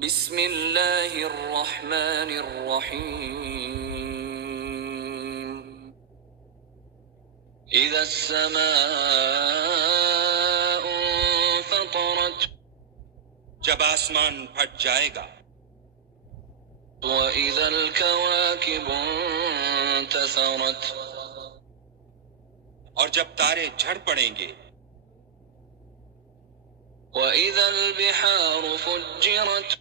بسم اللہ الرحمن الرحیم اذا السماء انفطرت جب آسمان پھٹ جائے گا، وَإِذَا الْكَوَاكِبُ انتثرت اور جب تارے جھڑ پڑیں گے، وَإِذَا الْبِحَارُ فُجِّرَتْ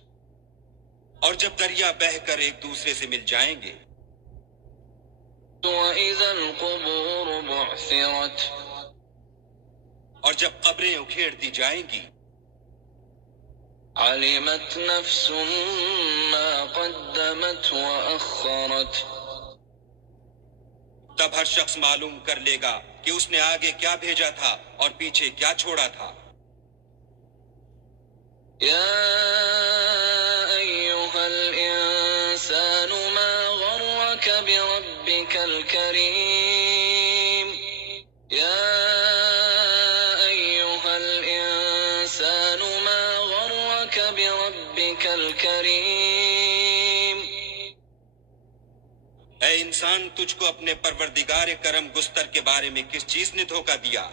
اور جب دریا بہہ کر ایک دوسرے سے مل جائیں گے، وَإِذَا الْقُبُورُ بُعْثِرَتْ اور جب قبریں اکھیڑ دی جائیں گی، عَلِمَتْ نَفْسٌ مَّا قَدَّمَتْ وَأَخَّرَتْ تب ہر شخص معلوم کر لے گا کہ اس نے آگے کیا بھیجا تھا اور پیچھے کیا چھوڑا تھا۔ يَا أَيُّهَا الْإِنسَانُ مَا غَرَّكَ بِرَبِّكَ الْكَرِيمِ يَا أَيُّهَا الْإِنسَانُ مَا غَرَّكَ بِرَبِّكَ الْكَرِيمِ اے انسان، تجھ کو اپنے پروردگار کرم گستر کے بارے میں کس چیز نے دھوکہ دیا؟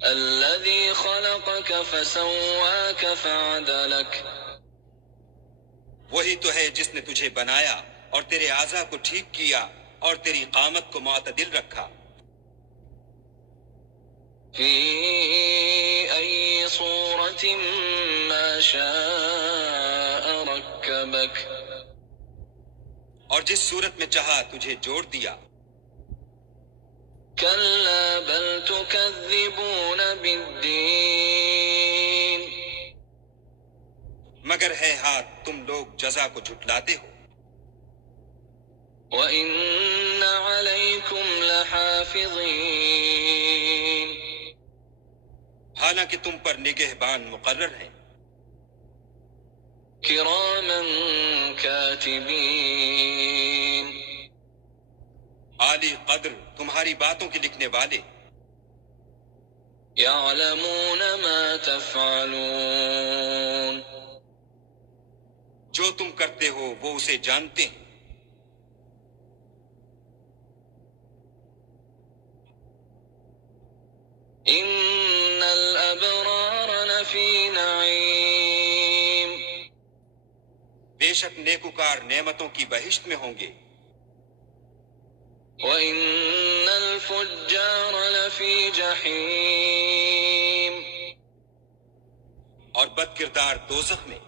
الذي خلقك فسواك فعدلك وہی تو ہے جس نے تجھے بنایا اور تیرے اعضاء کو ٹھیک کیا اور تیری قامت کو معتدل رکھا۔ في أي صورة ما شاء ركبك اور جس صورت میں چاہا تجھے جوڑ دیا۔ كلا بل تكذبون بالدين مگر ہے ہاتھ تم لوگ جزا کو جھٹلاتے ہو۔ وإن عليكم لحافظين حالانکہ تم پر نگہبان مقرر ہیں، كراما كاتبين عالی قدر تمہاری باتوں کے لکھنے والے، يعلمون ما تفعلون جو تم کرتے ہو وہ اسے جانتے ہیں۔ إن الأبرار لفي نعيم بے شک نیکوکار نعمتوں کی بہشت میں ہوں گے، وإن الفجار لفي جحيم اور بد کردار دوزخ میں،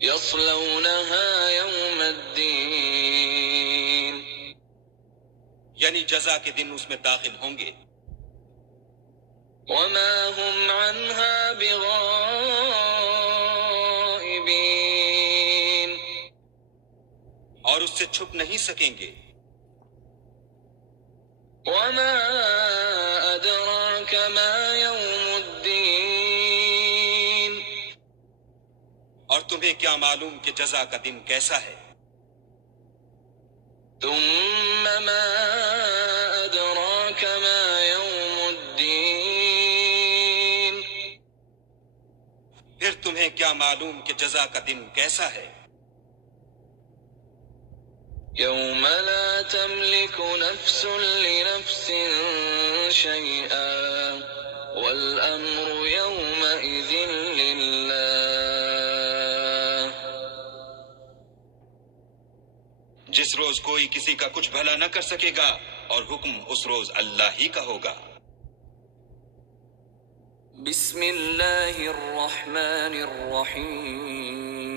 يصلونها يوم الدين یعنی جزا کے دن اس میں داخل ہوں گے، وما هم عنها بغائبين اور اس سے چھپ نہیں سکیں گے۔ وما أدراك ما يوم الدين اور تمہیں کیا معلوم کہ جزا کا دن کیسا ہے؟ ثم ما أدراك ما يوم الدين پھر تمہیں کیا معلوم کہ جزا کا دن کیسا ہے؟ يوم لا تملك نفس لنفس شيئا والأمر يومئذ لله جس روز کوئی کسی کا کچھ بھلا نہ کر سکے گا اور حکم اس روز اللہ ہی کا ہوگا۔ بسم اللہ الرحمن الرحیم